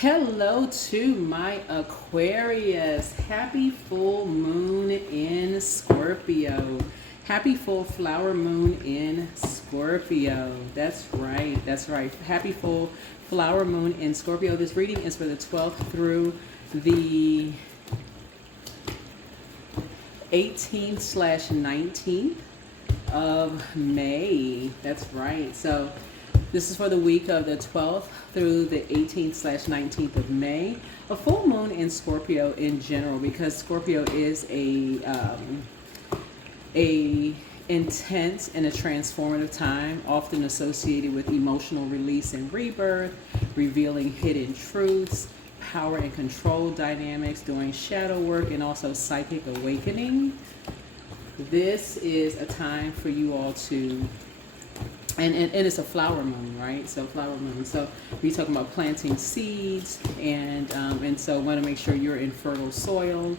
Hello to my Aquarius. Happy full moon in Scorpio. Happy full flower moon in Scorpio. That's right. That's right. Happy full flower moon in Scorpio. This reading is for the 12th through the 18th/19th of May. That's right. So this is for the week of the 12th through the 18th/19th of May. A full moon in Scorpio in general, because Scorpio is a intense and a transformative time, often associated with emotional release and rebirth, revealing hidden truths, power and control dynamics, doing shadow work, and also psychic awakening. This is a time for you all to and it's a flower moon, right? So flower moon. So we're talking about planting seeds, and so want to make sure you're in fertile soil,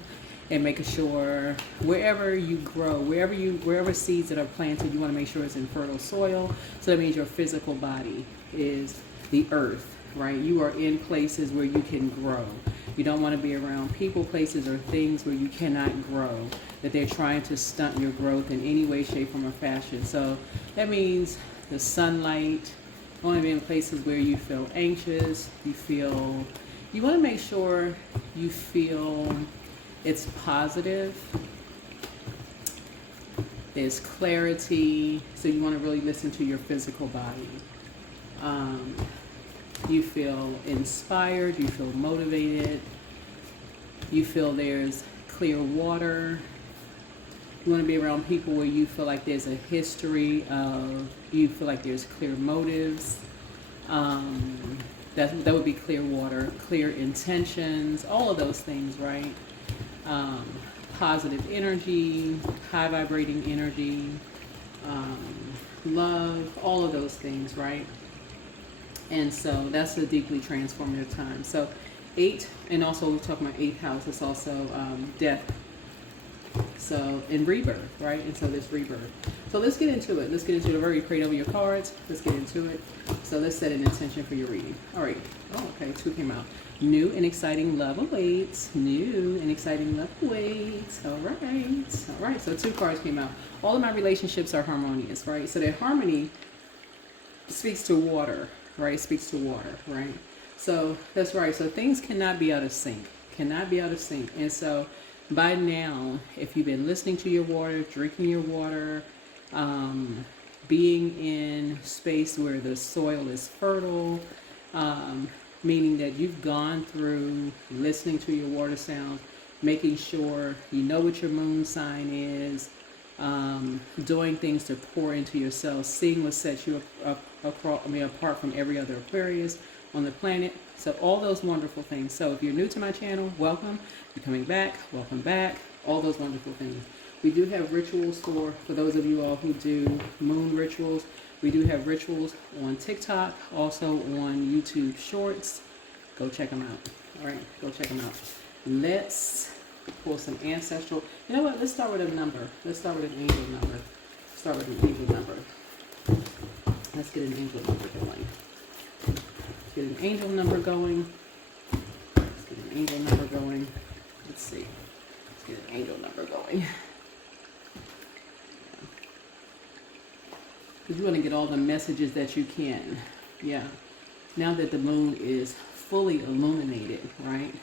and making sure wherever you grow, wherever seeds that are planted, you want to make sure it's in fertile soil. So that means your physical body is the earth, right? You are in places where you can grow. You don't want to be around people, places, or things where you cannot grow, that they're trying to stunt your growth in any way, shape, form, or fashion. So that means the sunlight. You want to be in places where you feel anxious, you want to make sure you feel it's positive, there's clarity. So you want to really listen to your physical body. You feel inspired, you feel motivated, you feel there's clear water. You want to be around people where you feel like there's a history of, you feel like there's clear motives. That would be clear water, clear intentions, all of those things, right? Positive energy, high vibrating energy, love, all of those things, right? And so that's a deeply transformative time. So 8, and also we're talking about 8th house, it's also death. So in rebirth, right? And so this rebirth. So let's get into it. I've already prayed over your cards. Let's get into it. So let's set an intention for your reading. All right. Oh, okay. 2 came out. New and exciting love awaits. New and exciting love awaits. All right. All right. So 2 cards came out. All of my relationships are harmonious, right? So that harmony speaks to water, right? Speaks to water, right? So that's right. So things cannot be out of sync. And so by now, if you've been listening to your water, drinking your water, being in space where the soil is fertile, meaning that you've gone through listening to your water sounds, making sure you know what your moon sign is, doing things to pour into yourself, seeing what sets you apart from every other Aquarius on the planet. So all those wonderful things. So if you're new to my channel, welcome. If you're coming back, welcome back. All those wonderful things. We do have rituals for those of you all who do moon rituals. We do have rituals on TikTok, also on YouTube Shorts. Go check them out. All right, go check them out. Let's pull some ancestral. You know what? Let's start with a number. Let's start with an angel number. Let's get an angel number going. Get an angel number going. Let's see. Let's get an angel number going. Because you want to get all the messages that you can. Yeah. Now that the moon is fully illuminated, right?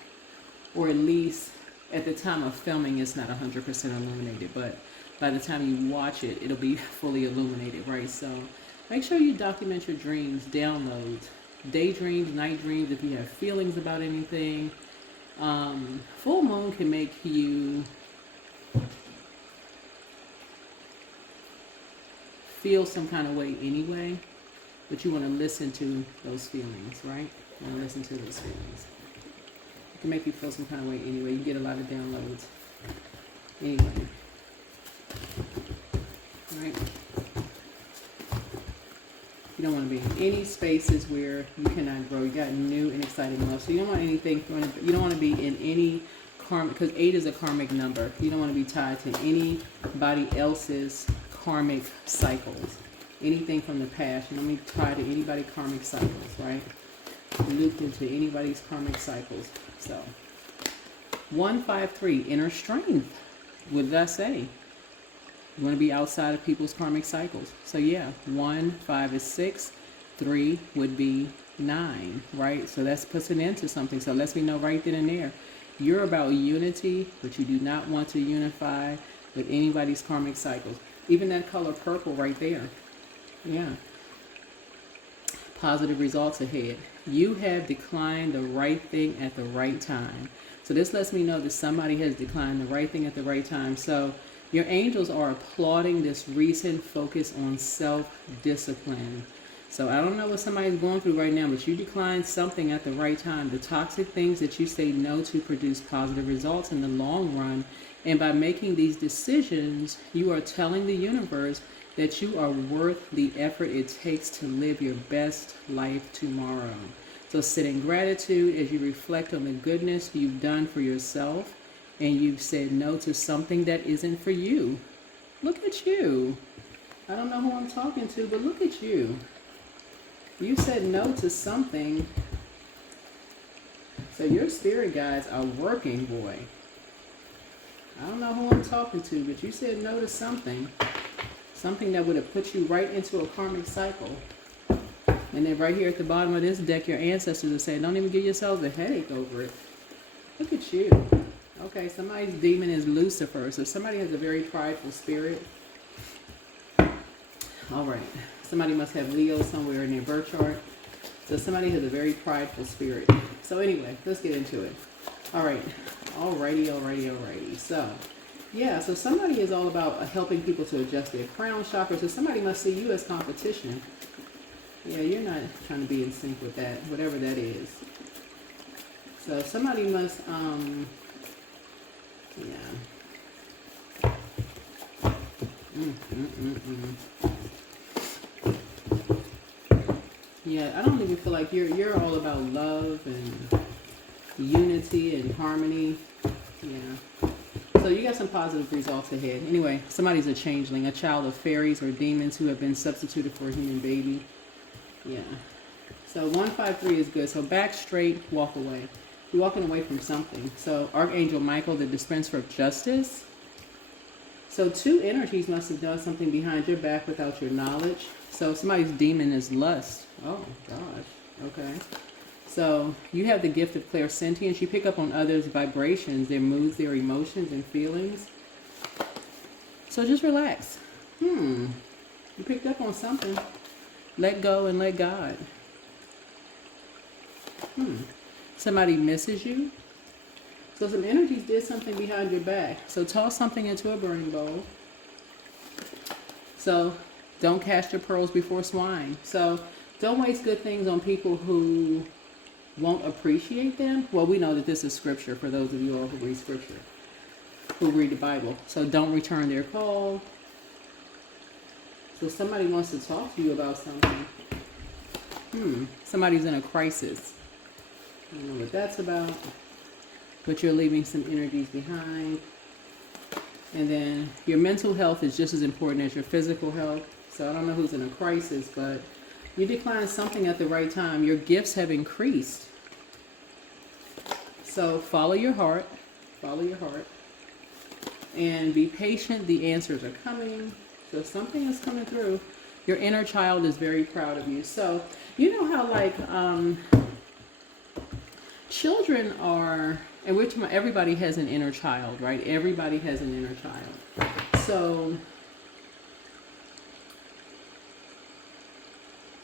Or at least at the time of filming, it's not 100% illuminated, but by the time you watch it, it'll be fully illuminated, right? So make sure you document your dreams, downloads, daydreams, night dreams, if you have feelings about anything. Full moon can make you feel some kind of way anyway, but you want to listen to those feelings, right? You want to listen to those feelings. It can make you feel some kind of way anyway. You get a lot of downloads anyway. All right? You don't want to be in any spaces where you cannot grow. You got new and exciting love. So you don't want anything, you don't want to be in any karmic, because 8 is a karmic number. You don't want to be tied to anybody else's karmic cycles. Anything from the past. You don't want to be tied to anybody's karmic cycles, right? looped into anybody's karmic cycles. So 153, inner strength. What did I say? You want to be outside of people's karmic cycles. So yeah, 1, 5 is 6, 3 would be 9, right? So that puts an end to something. So lets me know right then and there, you're about unity, but you do not want to unify with anybody's karmic cycles. Even that color purple right there. Yeah. Positive results ahead. You have declined the right thing at the right time. So this lets me know that somebody has declined the right thing at the right time. So your angels are applauding this recent focus on self-discipline. So I don't know what somebody's going through right now, but you declined something at the right time. The toxic things that you say no to produce positive results in the long run. And by making these decisions, you are telling the universe that you are worth the effort it takes to live your best life tomorrow. So sit in gratitude as you reflect on the goodness you've done for yourself, and you've said no to something that isn't for you. Look at you. I don't know who I'm talking to, but look at you. You said no to something. So your spirit guides are working, boy. I don't know who I'm talking to, but you said no to something. Something that would have put you right into a karmic cycle. And then right here at the bottom of this deck, your ancestors are saying, don't even give yourselves a headache over it. Look at you. Okay, somebody's demon is Lucifer. So somebody has a very prideful spirit. All right. Somebody must have Leo somewhere in their birth chart. So somebody has a very prideful spirit. So anyway, let's get into it. All right. Alrighty. So, yeah, so somebody is all about helping people to adjust their crown chakra. So somebody must see you as competition. Yeah, you're not trying to be in sync with that, whatever that is. So somebody must, yeah. Yeah, I don't even feel like you're all about love and unity and harmony. Yeah. So you got some positive results ahead. Anyway, somebody's a changeling, a child of fairies or demons who have been substituted for a human baby. Yeah. So 153 is good. So back straight, walk away. You're walking away from something. So Archangel Michael, the dispenser of justice. So two energies must have done something behind your back without your knowledge. So somebody's demon is lust. Oh, gosh. Okay. So you have the gift of clairsentience. You pick up on others' vibrations, their moods, their emotions, and feelings. So just relax. You picked up on something. Let go and let God. Somebody misses you. So some energies did something behind your back. So toss something into a burning bowl. So don't cast your pearls before swine. So don't waste good things on people who won't appreciate them. Well, we know that this is scripture for those of you all who read scripture, who read the Bible. So don't return their call. So somebody wants to talk to you about something. Somebody's in a crisis. I don't know what that's about, but you're leaving some energies behind. And then your mental health is just as important as your physical health. So I don't know who's in a crisis, but you declined something at the right time. Your gifts have increased. So follow your heart. Follow your heart. And be patient. The answers are coming. So something is coming through. Your inner child is very proud of you. So you know how like children are, and we're talking about everybody has an inner child, right? Everybody has an inner child. So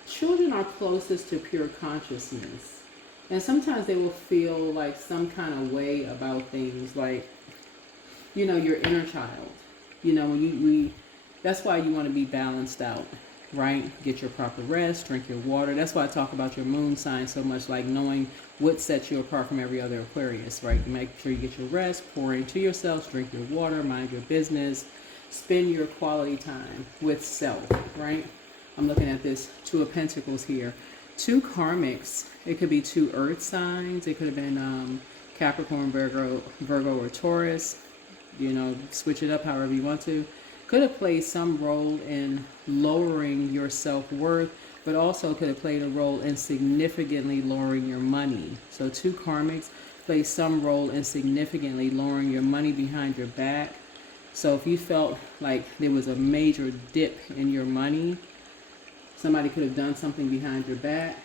children are closest to pure consciousness. And sometimes they will feel like some kind of way about things, like, you know, your inner child. You know, that's why you want to be balanced out, right? Get your proper rest, drink your water. That's why I talk about your moon sign so much, like knowing what sets you apart from every other Aquarius, right? You make sure you get your rest, pour into yourself, drink your water, mind your business, spend your quality time with self, right? I'm looking at this Two of Pentacles here. Two karmics. It could be two earth signs. It could have been Capricorn, Virgo, or Taurus. You know, switch it up however you want to. Could have played some role in lowering your self-worth, but also could have played a role in significantly lowering your money. So 2 karmics play some role in significantly lowering your money behind your back. So if you felt like there was a major dip in your money, somebody could have done something behind your back.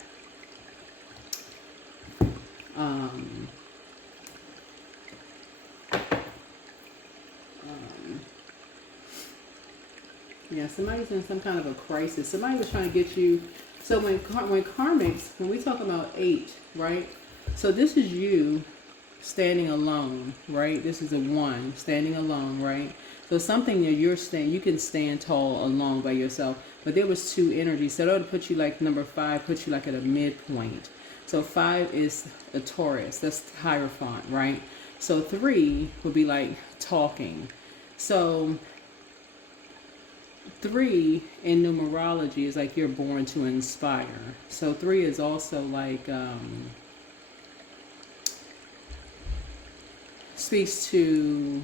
Yeah, somebody's in some kind of a crisis. Somebody was trying to get you. So when karmics, when we talk about 8, right? So this is you standing alone, right? This is a 1 standing alone, right? So something that you can stand tall alone by yourself. But there was 2 energies. So that would put you like number 5, put you like at a midpoint. So 5 is a Taurus. That's Hierophant, right? So 3 would be like talking. So 3 in numerology is like you're born to inspire. So 3 is also like speaks to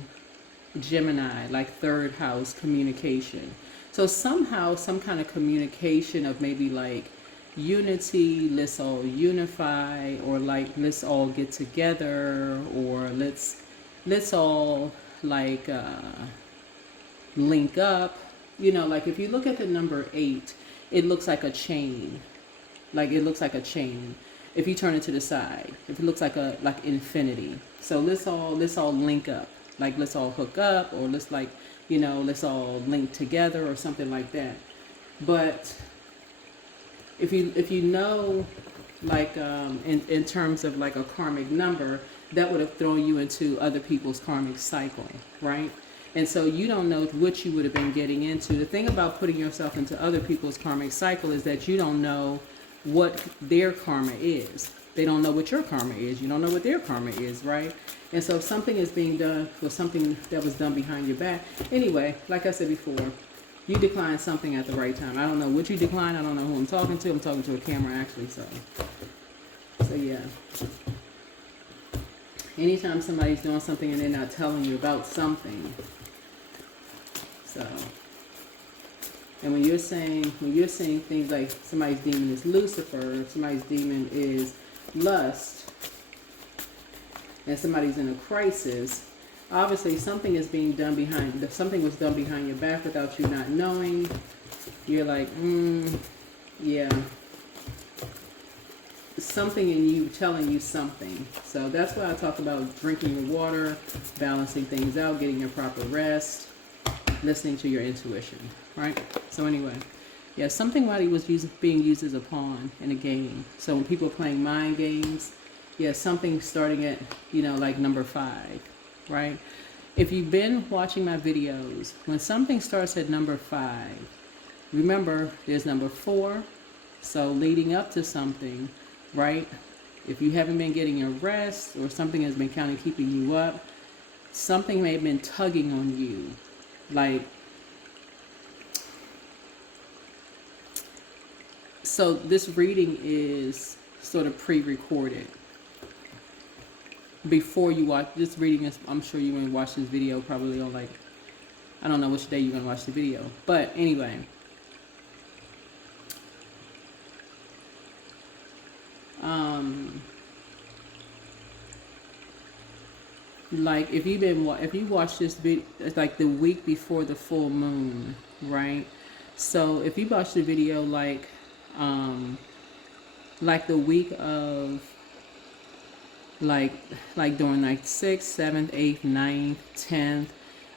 Gemini, like 3rd house communication. So somehow some kind of communication of maybe like unity, let's all unify, or like let's all get together, or let's all like link up. You know, like if you look at the number 8, it looks like a chain. Like it looks like a chain. If you turn it to the side, if it looks like infinity. So let's all link up. Like let's all hook up, or let's let's all link together or something like that. But if you know, like in terms of like a karmic number, that would have thrown you into other people's karmic cycle, right? And so you don't know what you would have been getting into. The thing about putting yourself into other people's karmic cycle is that you don't know what their karma is. They don't know what your karma is. You don't know what their karma is, right? And so if something is being done for something that was done behind your back. Anyway, like I said before, you declined something at the right time. I don't know what you declined. I don't know who I'm talking to. I'm talking to a camera, actually. So yeah. Anytime somebody's doing something and they're not telling you about something. So, and when you're saying things like somebody's demon is Lucifer, somebody's demon is lust, and somebody's in a crisis, obviously something is being done something was done behind your back without you not knowing. You're like, yeah. Something in you telling you something. So that's why I talk about drinking your water, balancing things out, getting your proper rest, listening to your intuition, right? So anyway, yeah, something was being used as a pawn in a game. So when people are playing mind games, yeah, something starting at, like number 5, right? If you've been watching my videos, when something starts at number 5, remember there's number 4, so leading up to something, right? If you haven't been getting your rest, or something has been kind of keeping you up, something may have been tugging on you. Like, so this reading is sort of pre-recorded. Before you watch this reading, I'm sure you're going to watch this video probably on like, I don't know which day you're going to watch the video. But anyway. Like if you watch this video, it's like the week before the full moon, right? So if you watch the video like the week of like during like 6th, 7th, 8th, 9th, 10th,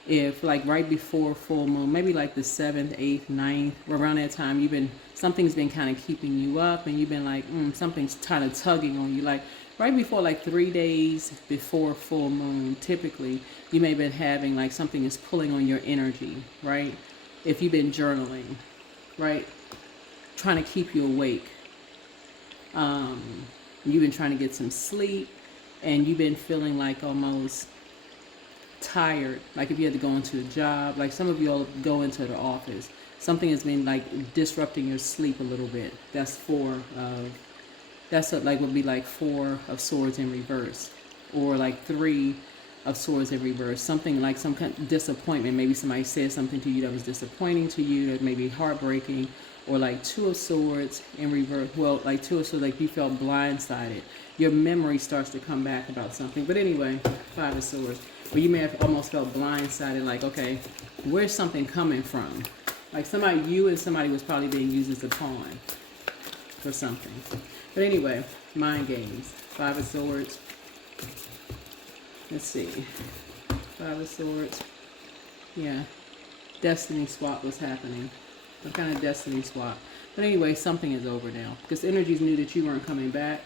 if like right before full moon, maybe like the 7th, 8th, 9th, around that time, something's been kind of keeping you up, and you've been like, something's kind of tugging on you. Like right before, like 3 days before full moon, typically, you may have been having like something is pulling on your energy, right? If you've been journaling, right? Trying to keep you awake. You've been trying to get some sleep, and you've been feeling like almost tired, like if you had to go into a job, like some of you all go into the office, something has been like disrupting your sleep a little bit. That's would be like 4 of swords in reverse, or like 3 of swords in reverse. Something like some kind of disappointment. Maybe somebody said something to you that was disappointing to you, that may be heartbreaking, or like Two of Swords in reverse. Well, like Two of Swords, like you felt blindsided. Your memory starts to come back about something. But anyway, Five of Swords. But you may have almost felt blindsided, like, okay, where's something coming from? Like somebody, you and somebody was probably being used as a pawn for something. But anyway, mind games. Five of Swords. Let's see. Five of Swords. Yeah. Destiny swap was happening. Some kind of destiny swap. But anyway, something is over now. Because energies knew that you weren't coming back.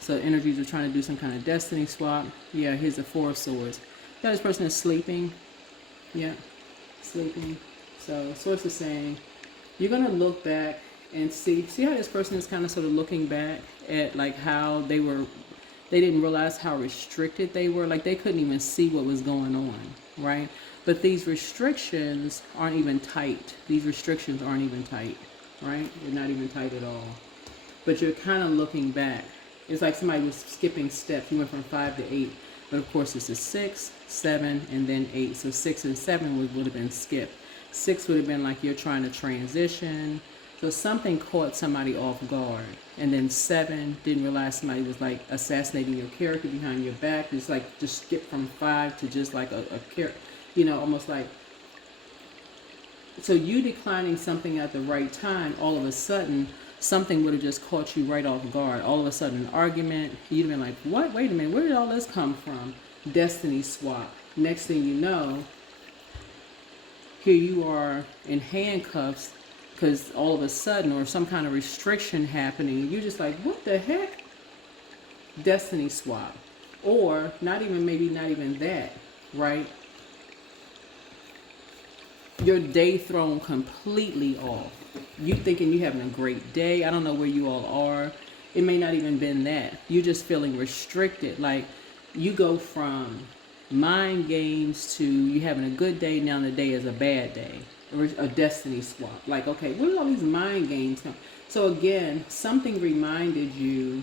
So energies are trying to do some kind of destiny swap. Yeah, here's the Four of Swords. Yeah, this person is sleeping. Yeah, sleeping. So Source is saying, you're going to look back and see how this person is kind of sort of looking back at like how they didn't realize how restricted they were. Like they couldn't even see what was going on, right? But these restrictions aren't even tight. These restrictions aren't even tight, right? They're not even tight at all. But you're kind of looking back. It's like somebody was skipping steps. You went from 5 to 8. But of course, this is 6, 7, and then 8. So 6 and 7 would have been skipped. 6 would have been like you're trying to transition. So something caught somebody off guard. And then 7 didn't realize somebody was like assassinating your character behind your back. It's like just skip from 5 to just like a character, you know, almost like. So you declining something at the right time, all of a sudden, something would have just caught you right off guard. All of a sudden, an argument, you'd have been like, what? Wait a minute, where did all this come from? Destiny swap. Next thing you know, here you are in handcuffs because all of a sudden, or some kind of restriction happening, you're just like, what the heck? Destiny swap. Or maybe not even that, right? Your day thrown completely off. You thinking you having a great day. I don't know where you all are. It may not even been that. You're just feeling restricted. Like you go from mind games to you having a good day. Now the day is a bad day. Or a destiny swap. Like, okay, where did all these mind games come? So again, something reminded you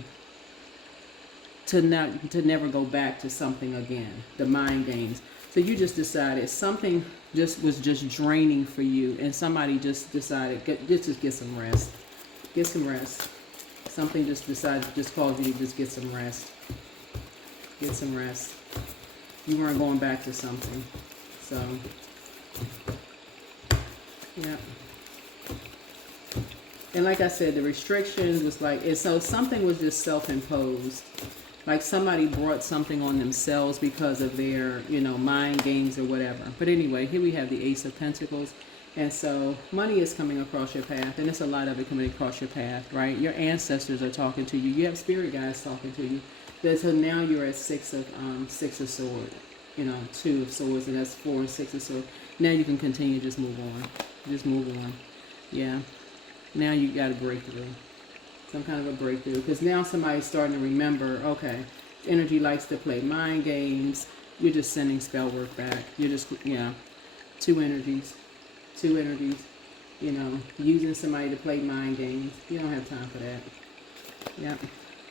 to never go back to something again. The mind games. So you just decided something was just draining for you, and somebody just decided just get some rest. Get some rest. Something just decided, just called you to just get some rest. Get some rest. You weren't going back to something. So, yeah. And like I said, the restrictions was like, so something was just self-imposed. Like somebody brought something on themselves because of their, mind games or whatever. But anyway, here we have the Ace of Pentacles. And so money is coming across your path. And there's a lot of it coming across your path, right? Your ancestors are talking to you. You have spirit guides talking to you. So now you're at six of swords. 2 of swords, and that's 4 and 6 of swords. Now you can continue, just move on. Just move on. Yeah. Now you got a breakthrough. Some kind of a breakthrough, because now somebody's starting to remember, okay, energy likes to play mind games. You're just sending spell work back. You're just, two energies, using somebody to play mind games. You don't have time for that.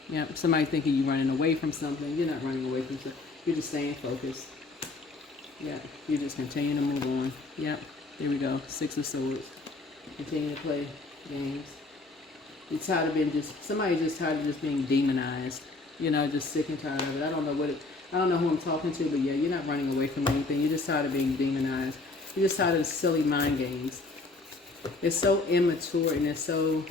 Yep. Somebody thinking you're running away from something. You're not running away from something. You're just staying focused. Yeah, you just continue to move on. Yep, there we go. 6 of Swords. Continue to play games. You're tired of being somebody just tired of just being demonized. Just sick and tired of it. I don't know who I'm talking to, but yeah, you're not running away from anything. You're just tired of being demonized. You're just tired of silly mind games. It's so immature and it's so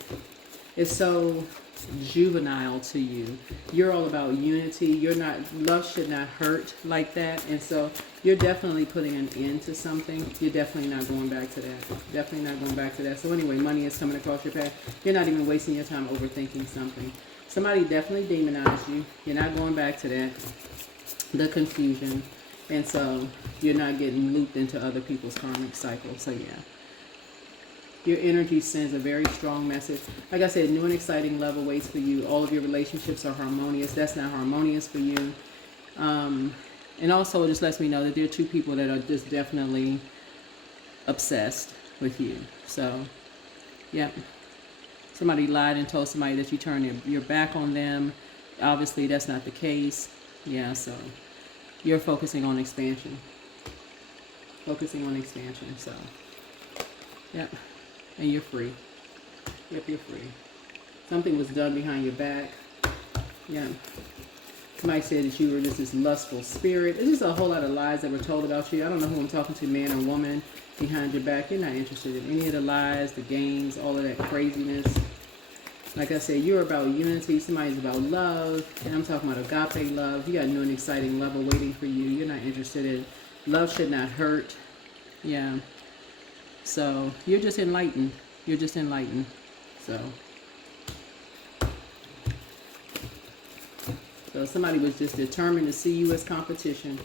juvenile to you. You're all about unity. Love should not hurt like that. And so you're definitely putting an end to something. You're definitely not going back to that. Definitely not going back to that. So anyway, money is coming across your path. You're not even wasting your time overthinking something. Somebody definitely demonized you. You're not going back to that. The confusion. And so you're not getting looped into other people's karmic cycles. So yeah. Your energy sends a very strong message. Like I said, new and exciting love awaits for you. All of your relationships are harmonious. That's not harmonious for you. And also it just lets me know that there are 2 people that are just definitely obsessed with you. So, yeah. Somebody lied and told somebody that you turned your back on them. Obviously, that's not the case. Yeah, so you're focusing on expansion. So, yeah. And you're free. Yep, you're free. Something was done behind your back. Yeah. Somebody said that you were just this lustful spirit. There's just a whole lot of lies that were told about you. I don't know who I'm talking to, man or woman, behind your back. You're not interested in any of the lies, the games, all of that craziness. Like I said, you're about unity. Somebody's about love. And I'm talking about agape love. You got new and exciting love awaiting for you. You're not interested in love should not hurt. Yeah. So you're just enlightened. You're just enlightened. So somebody was just determined to see you as competition.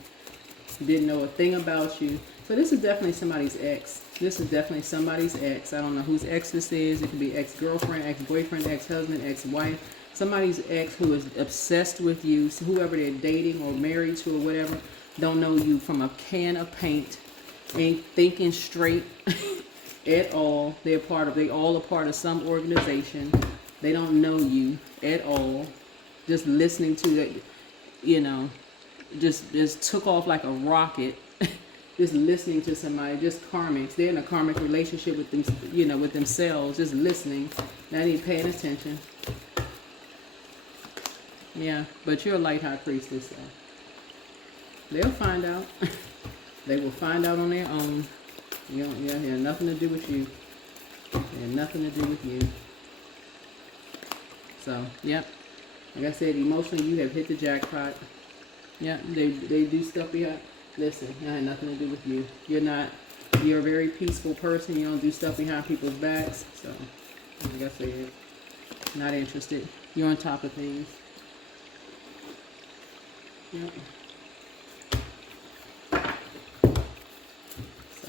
Didn't know a thing about you. So this is definitely somebody's ex. This is definitely somebody's ex. I don't know whose ex this is. It could be ex-girlfriend, ex-boyfriend, ex-husband, ex-wife. Somebody's ex who is obsessed with you. So whoever they're dating or married to or whatever, don't know you from a can of paint. Ain't thinking straight at all. They all a part of some organization. They don't know you at all. Just listening to it, you know, just took off like a rocket. Just listening to somebody, just karmics. They're in a karmic relationship with them, you know, with themselves. Just listening, not even paying attention. Yeah, but you're a light high priestess, so they'll find out. They will find out on their own. You know, it had nothing to do with you. It had nothing to do with you. So, yep. Like I said, emotionally, you have hit the jackpot. Yeah, they do stuff behind. Listen, that had nothing to do with you. You're a very peaceful person. You don't do stuff behind people's backs. So, like I said, not interested. You're on top of things. Yep. So,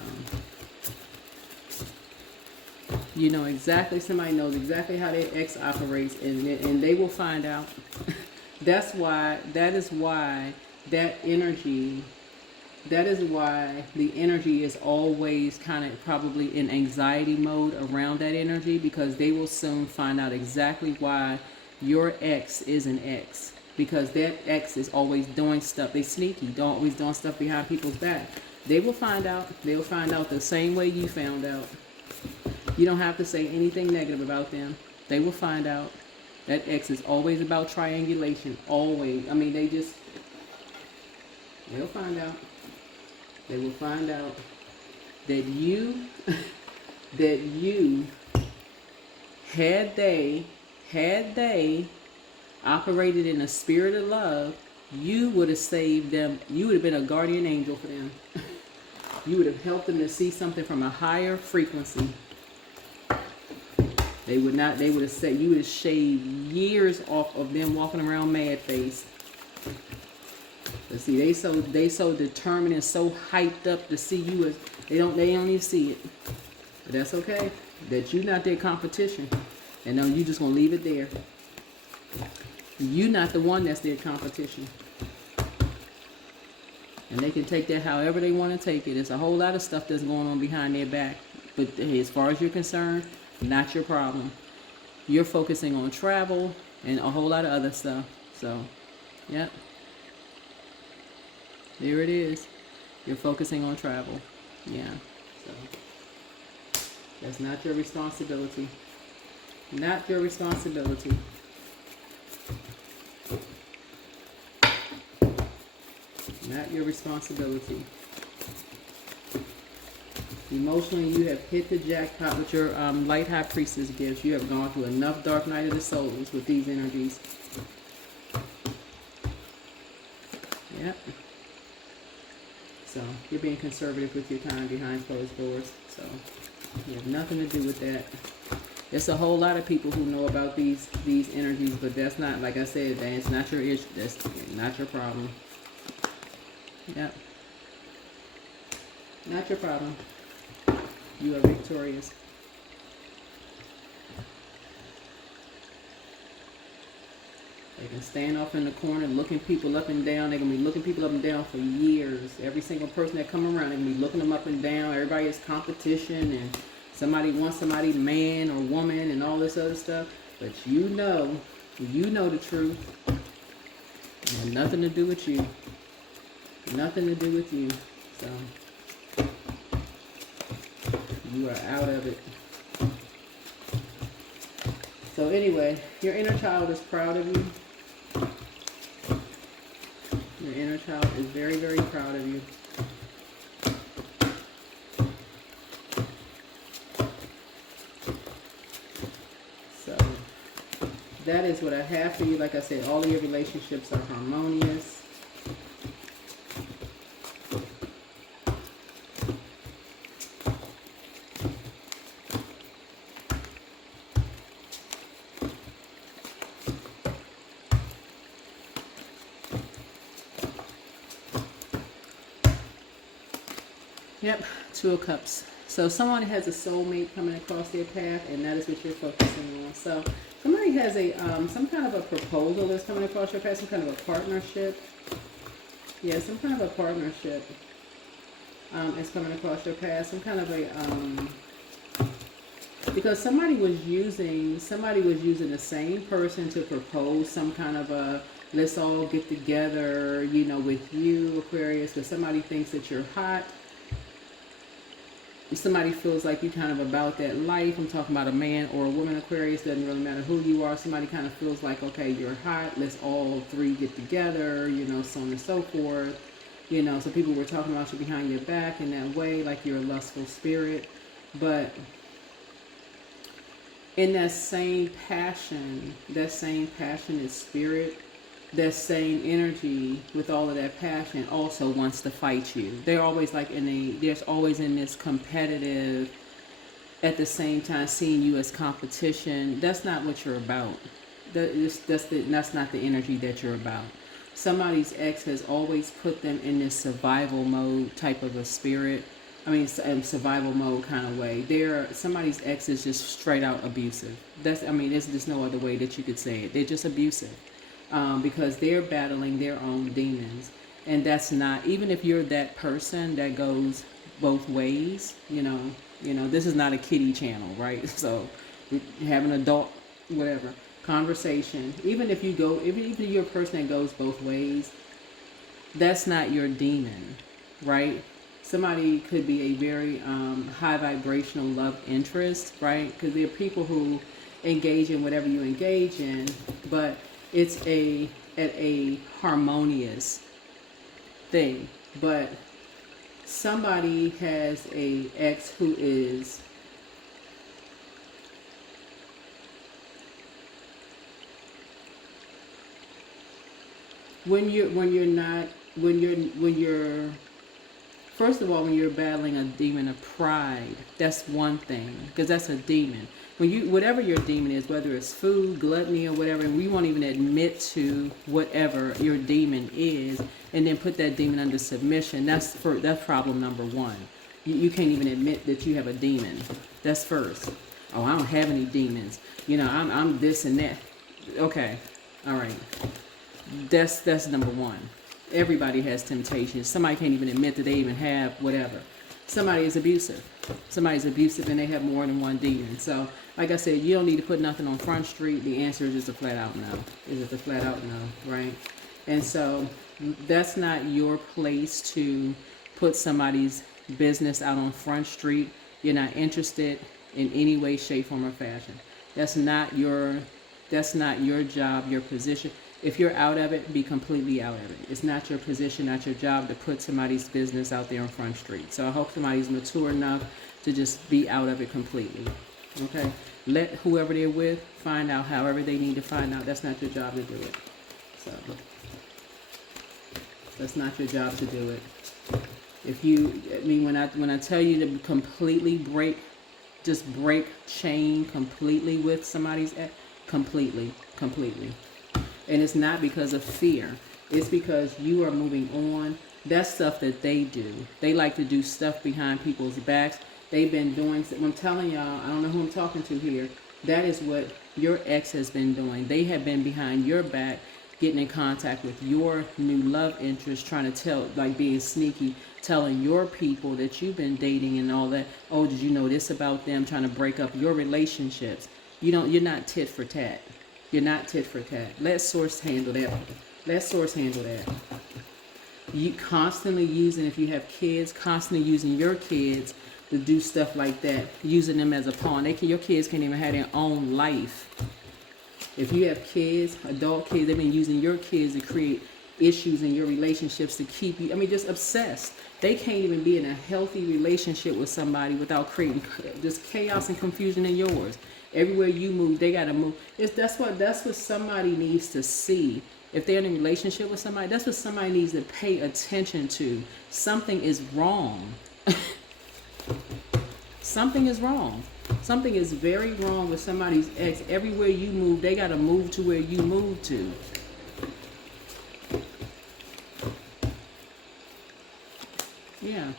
you know exactly, somebody knows exactly how their ex operates, and they will find out. That is why the energy is always kind of probably in anxiety mode around that energy, because they will soon find out exactly why your ex is an ex. Because that ex is always doing stuff. They sneaky, always doing stuff behind people's back. They will find out. They'll find out the same way you found out. You don't have to say anything negative about them. They will find out. That ex is always about triangulation. Always. I mean, they'll find out. They will find out that you, had they operated in a spirit of love, you would have saved them. You would have been a guardian angel for them. You would have helped them to see something from a higher frequency. You would have shaved years off of them walking around mad face. But see, they so determined and so hyped up to see you as they don't even see it. But that's okay. That you're not their competition. And no, you just gonna leave it there. You're not the one that's their competition. And they can take that however they want to take it. There's a whole lot of stuff that's going on behind their back. But hey, as far as you're concerned, not your problem. You're focusing on travel and a whole lot of other stuff. So, yep. There it is. You're focusing on travel. Yeah. So, that's not your responsibility. Not your responsibility. Not your responsibility. Emotionally, you have hit the jackpot with your light high priestess gifts. You have gone through enough dark night of the souls with these energies. Yep. So, you're being conservative with your time behind closed doors. So, you have nothing to do with that. There's a whole lot of people who know about these energies, but that's not, like I said, that's not your issue. That's not your problem. Yep. Not your problem. You are victorious. They can stand off in the corner looking people up and down. They're going to be looking people up and down for years. Every single person that come around, they're going to be looking them up and down. Everybody is competition, and somebody wants somebody, man or woman, and all this other stuff. But you know the truth. It had nothing to do with you. Nothing to do with you. So, you are out of it. So anyway, your inner child is proud of you. Your inner child is very, very proud of you. So that is what I have for you. Like I said, all of your relationships are harmonious. Yep, Two of Cups. So someone has a soulmate coming across their path, and that is what you're focusing on. So somebody has a some kind of a proposal that's coming across your path, some kind of a partnership. Yeah, some kind of a partnership is coming across your path. Some kind of a because somebody was using the same person to propose some kind of a let's all get together, you know, with you, Aquarius, because somebody thinks that you're hot. Somebody feels like you kind of about that life. I'm talking about a man or a woman, Aquarius. Doesn't really matter who you are. Somebody kind of feels like, okay, you're hot. Let's all three get together, you know, so on and so forth. You know, so people were talking about you behind your back in that way, like you're a lustful spirit. But in that same passion, that same passionate spirit, that same energy with all of that passion also wants to fight you. They're always like there's always in this competitive, at the same time seeing you as competition. That's not what you're about. That's not the energy that you're about. Somebody's ex has always put them in this survival mode type of a spirit. I mean, survival mode kind of way. Somebody's ex is just straight out abusive. There's just no other way that you could say it. They're just abusive. Because they're battling their own demons. And that's not, even if you're that person that goes both ways, you know, this is not a kiddie channel, right? So have an adult, whatever, conversation. Even if you're a person that goes both ways, that's not your demon, right? Somebody could be a very high vibrational love interest, right? Because there are people who engage in whatever you engage in, but it's at a harmonious thing. But somebody has a ex who is when you're first of all, when you're battling a demon of pride, that's one thing, because that's a demon. Whatever your demon is, whether it's food, gluttony, or whatever, and we won't even admit to whatever your demon is, and then put that demon under submission. That's problem number one. You can't even admit that you have a demon. That's first. Oh, I don't have any demons. You know, I'm this and that. Okay, all right. That's number one. Everybody has temptations. Somebody can't even admit that they even have whatever. Somebody is abusive. Somebody's abusive and they have more than one demon. So, like I said, you don't need to put nothing on Front Street. The answer is just a flat out no. It's just a flat out no, right? And so, that's not your place to put somebody's business out on Front Street. You're not interested in any way, shape, form, or fashion. That's not your job, your position. If you're out of it, be completely out of it. It's not your position, not your job to put somebody's business out there on Front Street. So I hope somebody's mature enough to just be out of it completely. Okay? Let whoever they're with find out however they need to find out. That's not your job to do it. So that's not your job to do it. When I tell you to completely break chain completely with somebody's ex, completely. And it's not because of fear. It's because you are moving on. That's stuff that they do. They like to do stuff behind people's backs. They've been doing, I'm telling y'all, I don't know who I'm talking to here. That is what your ex has been doing. They have been behind your back, getting in contact with your new love interest, trying to tell, like being sneaky, telling your people that you've been dating and all that. Oh, did you know this about them? Trying to break up your relationships. You're not tit for tat. You're not tit for tat. Let source handle that. Let source handle that. You constantly using, if you have kids, constantly using your kids to do stuff like that, using them as a pawn. Your kids can't even have their own life. If you have kids, adult kids, they've been using your kids to create issues in your relationships to keep you, I mean, just obsessed. They can't even be in a healthy relationship with somebody without creating just chaos and confusion in yours. Everywhere you move, they gotta move. That's what somebody needs to see. If they're in a relationship with somebody, that's what somebody needs to pay attention to. Something is wrong. Something is wrong. Something is very wrong with somebody's ex. Everywhere you move, they gotta move to where you move to. Yeah.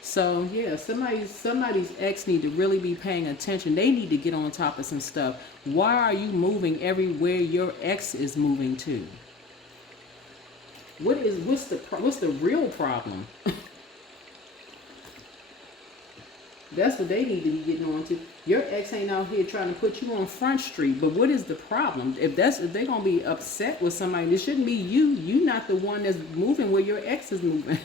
So yeah, somebody's ex need to really be paying attention. They need to get on top of some stuff. Why are you moving everywhere your ex is moving to? What's the real problem? That's what they need to be getting on to. Your ex ain't out here trying to put you on Front Street, but what is the problem? If they're gonna be upset with somebody, it shouldn't be you. You not the one that's moving where your ex is moving.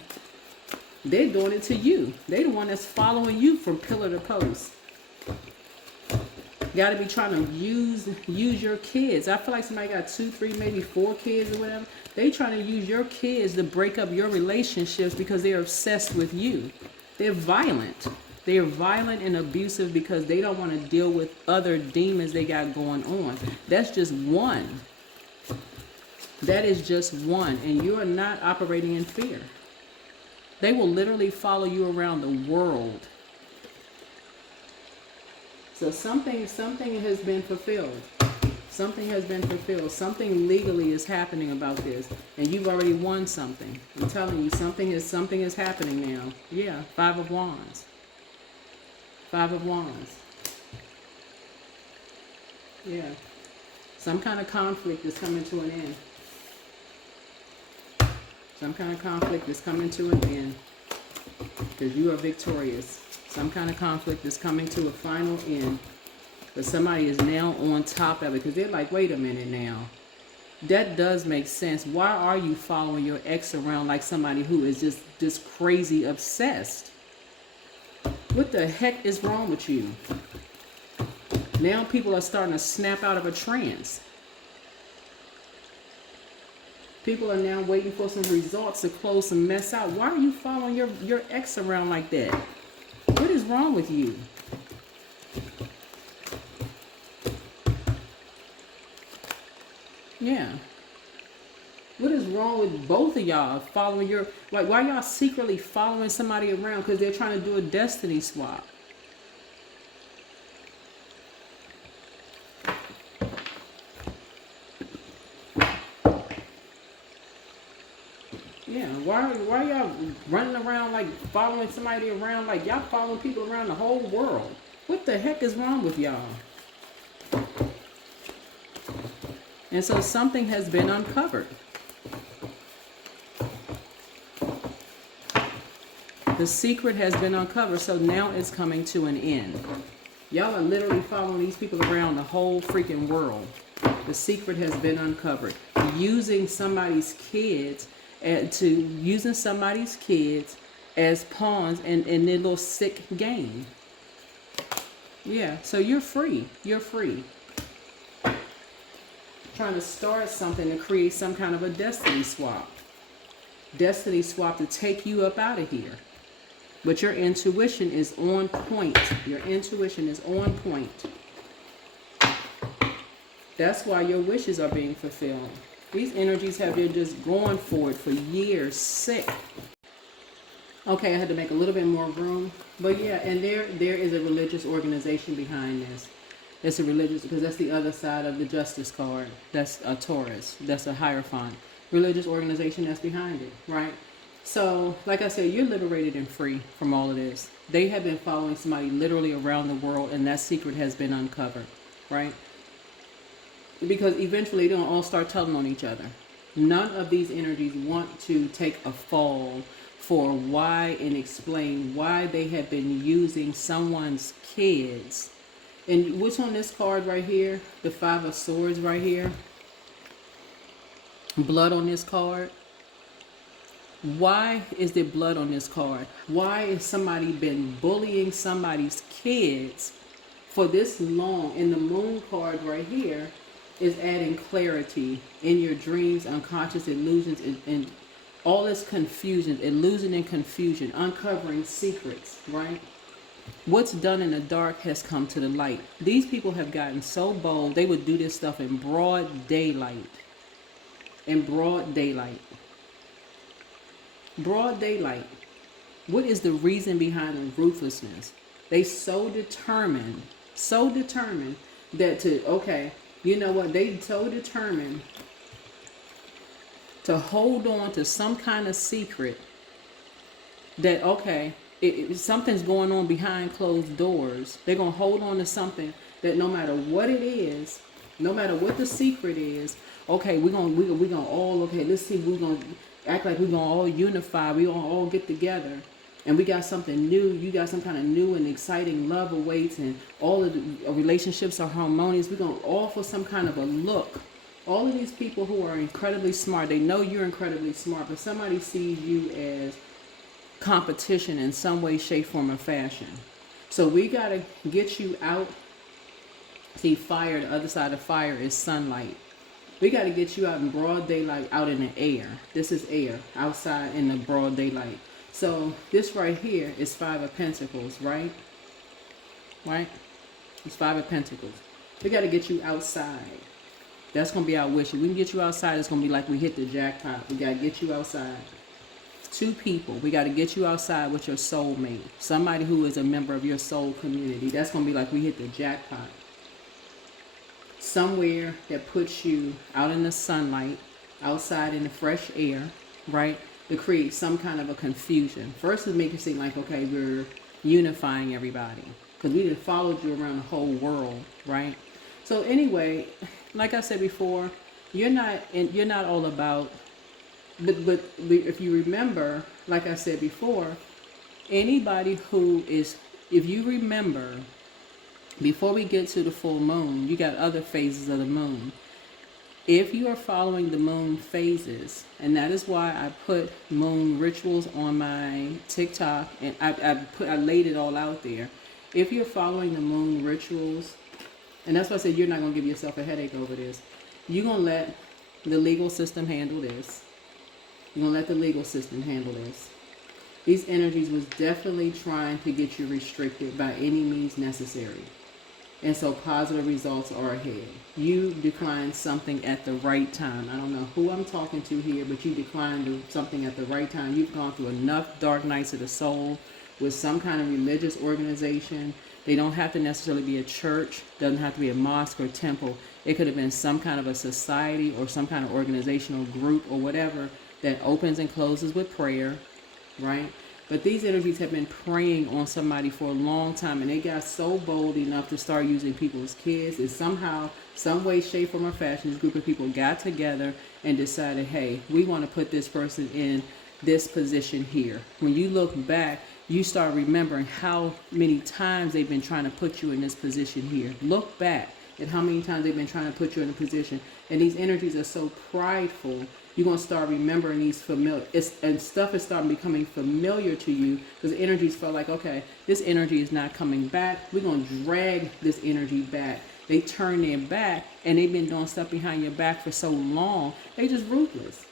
They're doing it to you. They the one that's following you from pillar to post. Got to be trying to use your kids. I feel like somebody got 2, 3, maybe 4 kids or whatever. They trying to use your kids to break up your relationships because they're obsessed with you. They're violent. They're violent and abusive because they don't want to deal with other demons they got going on. That's just one. That is just one. And you are not operating in fear. They will literally follow you around the world. So something has been fulfilled. Something has been fulfilled. Something legally is happening about this. And you've already won something. I'm telling you, something is happening now. Yeah, 5 of Wands. 5 of Wands. Yeah. Some kind of conflict is coming to an end. Some kind of conflict is coming to an end. Because you are victorious. Some kind of conflict is coming to a final end. But somebody is now on top of it. Because they're like, wait a minute now. That does make sense. Why are you following your ex around like somebody who is just crazy obsessed? What the heck is wrong with you? Now people are starting to snap out of a trance. People are now waiting for some results to close some mess out. Why are you following your ex around like that? What is wrong with you? Yeah. What is wrong with both of y'all following why y'all secretly following somebody around because they're trying to do a destiny swap? Yeah, why y'all running around like following somebody around like y'all following people around the whole world? What the heck is wrong with y'all? And so something has been uncovered. The secret has been uncovered, so now it's coming to an end. Y'all are literally following these people around the whole freaking world. The secret has been uncovered. Using somebody's kids as pawns in their little sick game. Yeah, so you're free. You're free. Trying to start something to create some kind of a destiny swap. Destiny swap to take you up out of here. But your intuition is on point. Your intuition is on point. That's why your wishes are being fulfilled. These energies have been just going for it for years, sick. Okay, I had to make a little bit more room. But yeah, and there is a religious organization behind this. It's a religious, because that's the other side of the Justice card. That's a Taurus. That's a Hierophant. Religious organization that's behind it, right? So, like I said, you're liberated and free from all of this. They have been following somebody literally around the world, and that secret has been uncovered, right? Because eventually they'll all start telling on each other. None of these energies want to take a fall for why and explain why they have been using someone's kids. And what's on this card right here? The 5 of Swords right here. Blood on this card. Why is there blood on this card? Why has somebody been bullying somebody's kids for this long? And the Moon card right here is adding clarity in your dreams, unconscious illusions, and all this confusion, illusion and confusion, uncovering secrets, right? What's done in the dark has come to the light. These people have gotten so bold, they would do this stuff in broad daylight. In broad daylight. Broad daylight. What is the reason behind the ruthlessness? They so determined that okay, you know what? They so determined to hold on to some kind of secret that, okay, something's going on behind closed doors. They're going to hold on to something that no matter what it is, no matter what the secret is, okay, we're gonna all, okay, let's see, we're going to act like we're going to all unify, we're going to all get together. And we got something new. You got some kind of new and exciting love awaits, and all of the relationships are harmonious. We're going to offer some kind of a look. All of these people who are incredibly smart, they know you're incredibly smart, but somebody sees you as competition in some way, shape, form, or fashion. So we got to get you out. See, fire, the other side of fire is sunlight. We got to get you out in broad daylight, out in the air. This is air, outside in the broad daylight. So this right here is Five of Pentacles, right? Right? It's Five of Pentacles. We got to get you outside. That's going to be our wish. If we can get you outside, it's going to be like we hit the jackpot. We got to get you outside. Two people. We got to get you outside with your soulmate. Somebody who is a member of your soul community. That's going to be like we hit the jackpot. Somewhere that puts you out in the sunlight, outside in the fresh air, right? To create some kind of a confusion. First is make it seem like, okay, we're unifying everybody. Because we done followed you around the whole world, right? So anyway, like I said before, you're not all about, but if you remember, like I said before, anybody who is, if you remember, before we get to the full moon, you got other phases of the moon. If you are following the moon phases, and that is why I put moon rituals on my TikTok, and I laid it all out there. If you're following the moon rituals, and that's why I said you're not going to give yourself a headache over this. You're going to let the legal system handle this. You're going to let the legal system handle this. These energies was definitely trying to get you restricted by any means necessary. And so positive results are ahead. You declined something at the right time. I don't know who I'm talking to here, but you declined something at the right time. You've gone through enough dark nights of the soul with some kind of religious organization. They don't have to necessarily be a church. Doesn't have to be a mosque or temple. It could have been some kind of a society or some kind of organizational group or whatever that opens and closes with prayer, right? But these energies have been preying on somebody for a long time, and they got so bold enough to start using people's kids. And somehow, some way, shape, form, or fashion, this group of people got together and decided, hey, we want to put this person in this position here. When you look back, you start remembering how many times they've been trying to put you in this position here. Look back at how many times they've been trying to put you in a position. And these energies are so prideful. You're going to start remembering these familiar, and stuff is starting becoming familiar to you because the energies felt like, okay, this energy is not coming back. We're going to drag this energy back. They turn their back, and they've been doing stuff behind your back for so long. They just ruthless.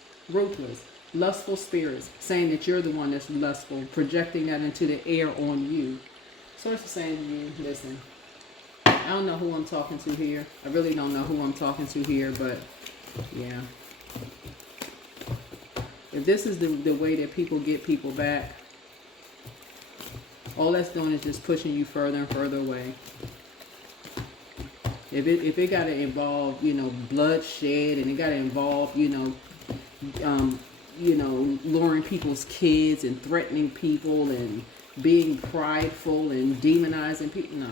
Lustful spirits, saying that you're the one that's lustful, projecting that into the air on you. Source is saying to you, listen, I don't know who I'm talking to here. I really don't know who I'm talking to here, but yeah. If this is the way that people get people back, all that's doing is just pushing you further and further away. If it got to involve, bloodshed, and it got to involve, luring people's kids and threatening people and being prideful and demonizing people, no,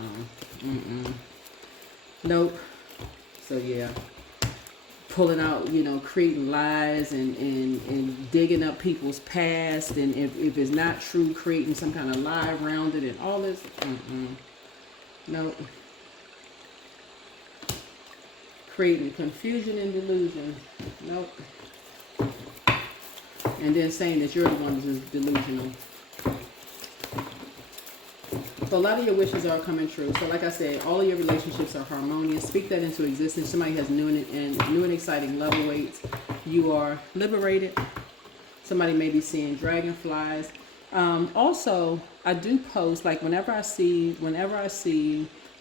nope. So yeah. Pulling out, creating lies and digging up people's past, and if it's not true, creating some kind of lie around it and all this. Nope. Creating confusion and delusion. Nope. And then saying that you're the one who's delusional. So a lot of your wishes are coming true. So like I said, all of your relationships are harmonious. Speak that into existence. Somebody has new and exciting love awaits. You are liberated. Somebody may be seeing dragonflies. Also, I do post, like whenever I see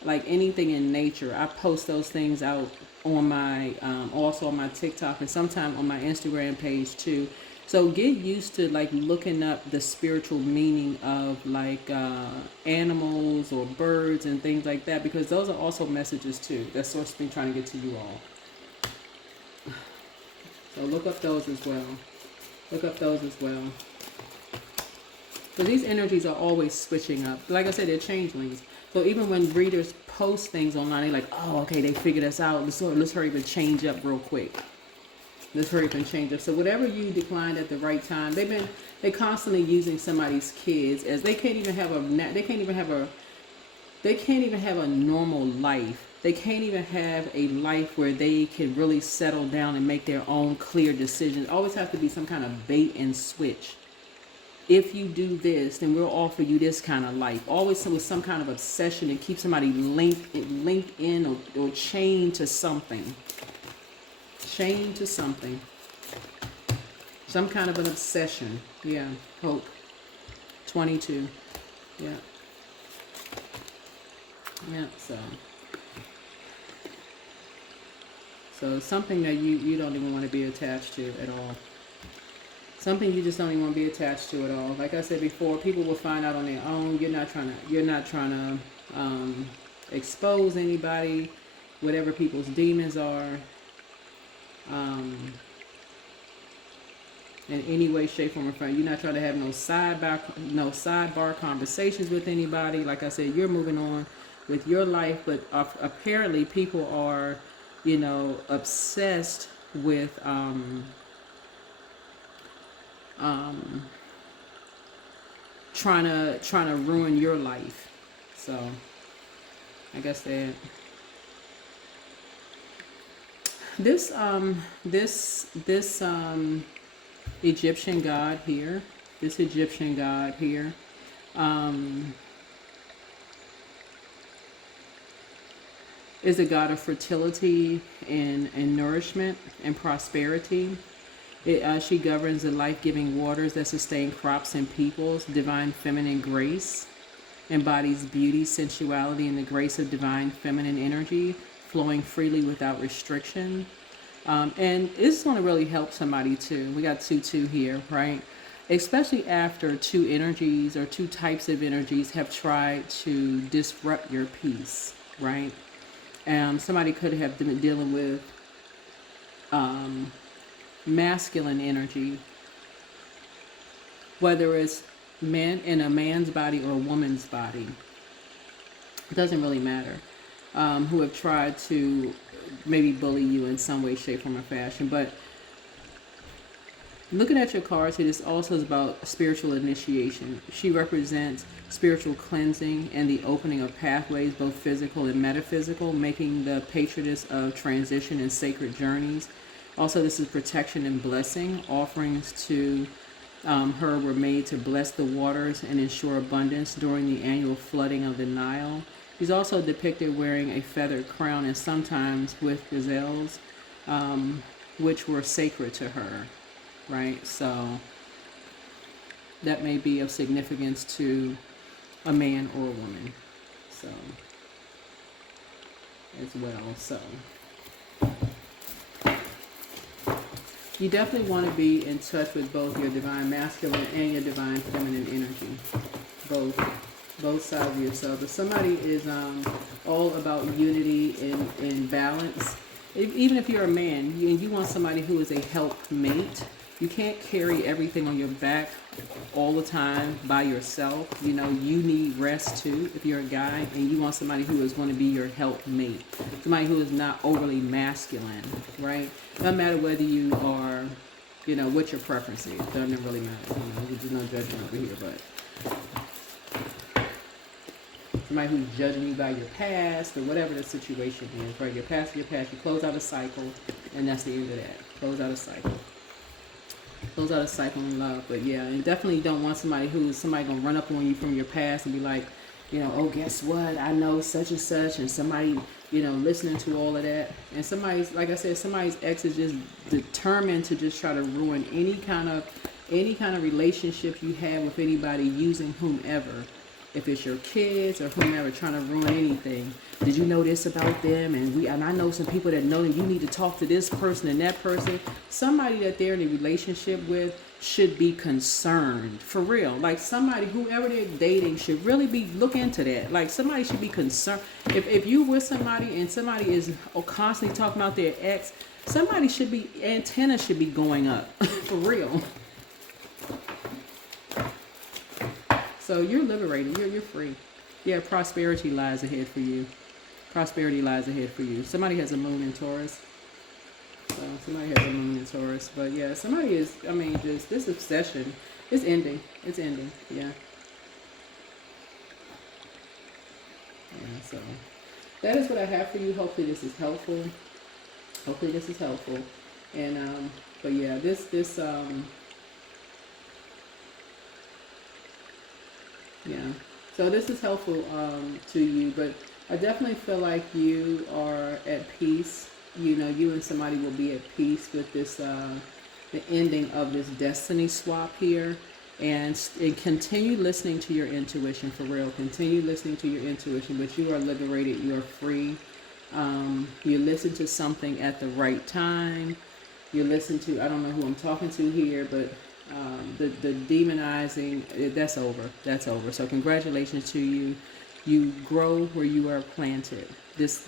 like anything in nature, I post those things out on my also on my TikTok and sometimes on my Instagram page too. So get used to like looking up the spiritual meaning of like animals or birds and things like that, because those are also messages too that source has been trying to get to you all. So look up those as well. Look up those as well. So these energies are always switching up. Like I said, they're changelings. So even when readers post things online, they're like, oh, okay, they figured us out. Let's hurry up and change up real quick. Let's hurry up and change up. So whatever you declined at the right time, they're constantly using somebody's kids as they can't even have a normal life. They can't even have a life where they can really settle down and make their own clear decisions. Always have to be some kind of bait and switch. If you do this, then we'll offer you this kind of life. Always with some kind of obsession and keep somebody linked in or chained to something. Chained to something. Some kind of an obsession. Yeah. Hope. 22. Yeah. Yeah. So something that you don't even want to be attached to at all. Something you just don't even want to be attached to at all. Like I said before, people will find out on their own. You're not trying to expose anybody, whatever people's demons are, in any way, shape, form, or form. You're not trying to have no sidebar conversations with anybody. Like I said, you're moving on with your life, but apparently people are, obsessed with trying to ruin your life. So I guess that this Egyptian god here, is a god of fertility and nourishment and prosperity. She governs the life-giving waters that sustain crops and peoples. Divine feminine grace embodies beauty, sensuality, and the grace of divine feminine energy, flowing freely without restriction. And it's going to really help somebody too. We got 2-2 here, right? Especially after two energies or two types of energies have tried to disrupt your peace, right? Somebody could have been dealing with masculine energy, whether it's men in a man's body or a woman's body, it doesn't really matter, who have tried to maybe bully you in some way, shape, form, or fashion. But looking at your cards here, this also is about spiritual initiation. She represents spiritual cleansing and the opening of pathways, both physical and metaphysical, making the patroness of transition and sacred journeys. Also, this is protection and blessing. Offerings to her were made to bless the waters and ensure abundance during the annual flooding of the Nile. She's also depicted wearing a feathered crown and sometimes with gazelles, which were sacred to her, right? So that may be of significance to a man or a woman, so as well. So you definitely want to be in touch with both your divine masculine and your divine feminine energy, both sides of yourself. If somebody is all about unity and balance, even if you're a man and you want somebody who is a helpmate, you can't carry everything on your back all the time by yourself. You need rest too. If you're a guy and you want somebody who is going to be your helpmate, somebody who is not overly masculine, right? Doesn't matter whether you are, what your preference is. Doesn't really matter. There's no judgment over here, but somebody who's judging you by your past or whatever the situation is, right? Your past, you close out a cycle, and that's the end of that. Close out a cycle in love. But yeah, and definitely don't want somebody gonna run up on you from your past and be like, oh, guess what? I know such and such, and somebody, listening to all of that. And somebody's, like I said, somebody's ex is just determined to just try to ruin any kind of relationship you have with anybody, using whomever. If it's your kids or whomever, trying to ruin anything. Did you know this about them? And I know some people that know that you need to talk to this person and that person. Somebody that they're in a relationship with should be concerned, for real. Like somebody, whoever they're dating, should really be look into that. Like somebody should be concerned. If you with somebody and somebody is constantly talking about their ex, somebody should be, antenna should be going up, for real. So you're liberated. You're free. Yeah, prosperity lies ahead for you. Prosperity lies ahead for you. Somebody has a moon in Taurus. So somebody has a moon in Taurus. But yeah, somebody is, just this obsession is ending. It's ending. Yeah. Yeah, so that is what I have for you. Hopefully this is helpful. And but yeah, this yeah. So this is helpful to you, but I definitely feel like you are at peace. You and somebody will be at peace with this, the ending of this destiny swap here, and continue listening to your intuition, for real. Continue listening to your intuition, but you are liberated. You are free. You listen to something at the right time. You listen to, I don't know who I'm talking to here, but the demonizing, that's over. That's over. So congratulations to you. You grow where you are planted. This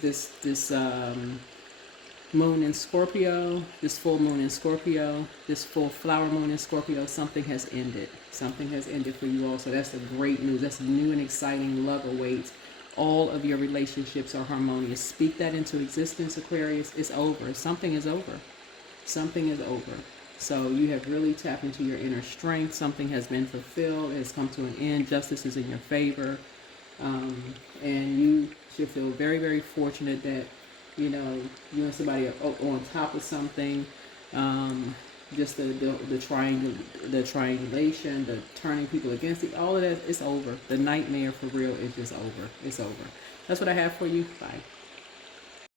moon in Scorpio, this full moon in Scorpio, this full flower moon in Scorpio, something has ended. Something has ended for you all. So that's the great news. That's new and exciting. Love awaits. All of your relationships are harmonious. Speak that into existence, Aquarius. It's over. Something is over. Something is over. So you have really tapped into your inner strength. Something has been fulfilled. It has come to an end. Justice is in your favor. And you should feel very, very fortunate that, you and somebody are on top of something. Just the triangulation, the turning people against it, all of that, it's over. The nightmare, for real, is just over. It's over. That's what I have for you. Bye.